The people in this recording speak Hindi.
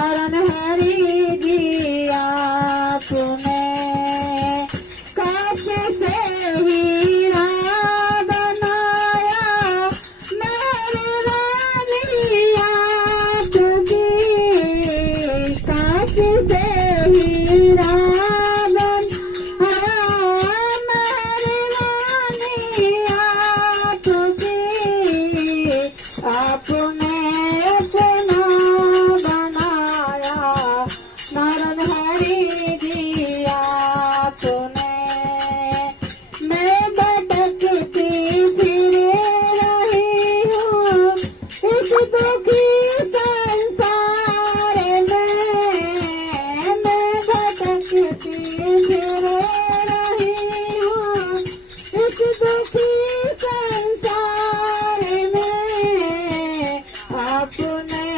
नारायण हरि जी आपने कांच से हीरा बनाया मेरी रानी आपकी कांच से हीरा आपने अपना बनाया नारायण हरि जी आपने मैं भटकती फिर रही हूँ इस दुखी संसार में मैं भटकती फिर रही हूँ इस दुखी संसार में आपने